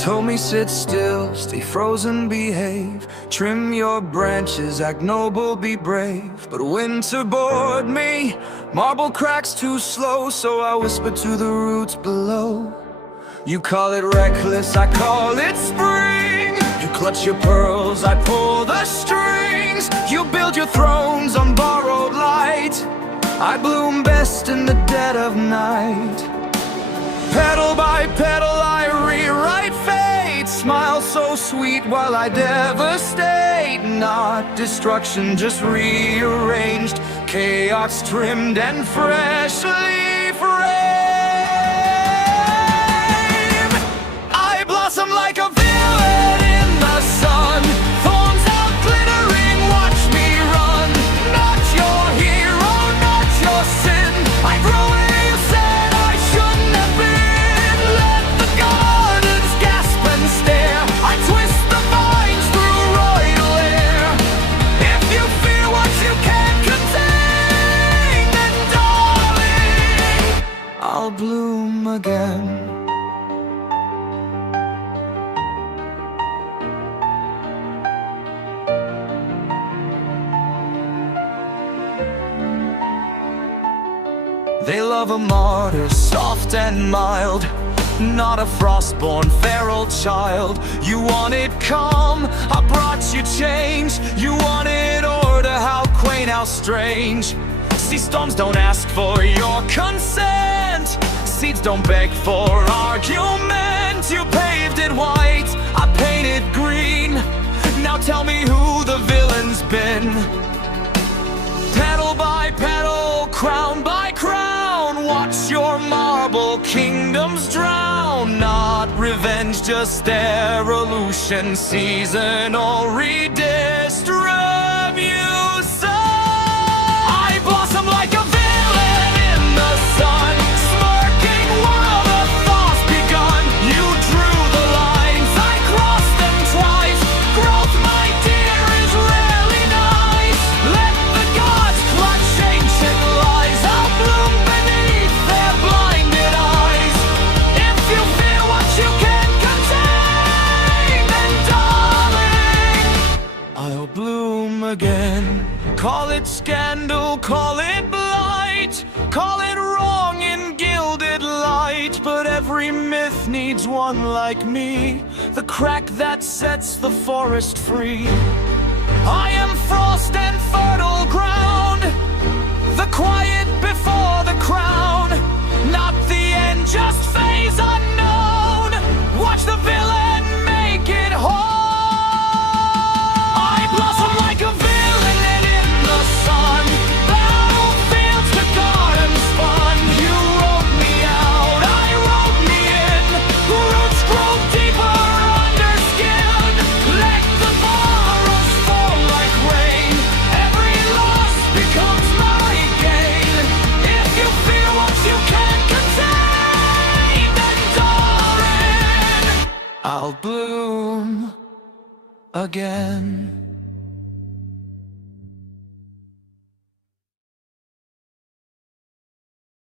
told me sit still, stay frozen, behave. Trim your branches, act noble, be brave. But winter bored me, marble cracks too slow, so I whisper to the roots below. You call it reckless, I call it spring. You clutch your pearls, I pull the strings. You build your thrones on borrowed light. I bloom best in the dead of night. Petal by petal I rewrite fate. Smile so sweet while I devastate. Not destruction, just rearranged. Chaos trimmed and freshly framed. I blossom like a villain in the sun. Thorns out glittering, watch me run. Not your hero, not your sin. I grow where you said I shouldn't have been. Let the gardens gasp and stare. I twist the vines through royal air. If you fear what you can't contain, then darling, I'll bloom again. They love a martyr, soft and mild, not a frostborn feral child. You wanted calm, I brought you change. You wanted order, how quaint, how strange. See, storms don't ask for your consent. Seeds don't beg for argument. You paved it white, I painted green. Now tell me who the villain's been. Petal by petal, crown by crown, watch your marble kingdoms drown. Not revenge, just evolution, seasonal redistribution. I blossom like a villain in the sun, smirking while the thaw's begun. You drew the lines, I crossed them twice. Growth, my dear, is rarely nice. Let the gods clutch ancient lies. I'll bloom beneath their blinded eyes. If you fear what you can't contain, then darling, I'll bloom again. Call it scandal, call it blight, call it wrong in gilded light. But every myth needs one like me, the crack that sets the forest free. I am frost and fertile ground, the quiet before the crown. Not the end, just phase unknown. Watch the villain make it whole. I blossom like a villain in the sun, battlefields to garden spun. You wrote me out, I wrote me in. Roots grow deeper under skin. Let the borrows fall like rain. Every loss becomes my gain. If you fear what you can't contain, then darling, I'll bloom again.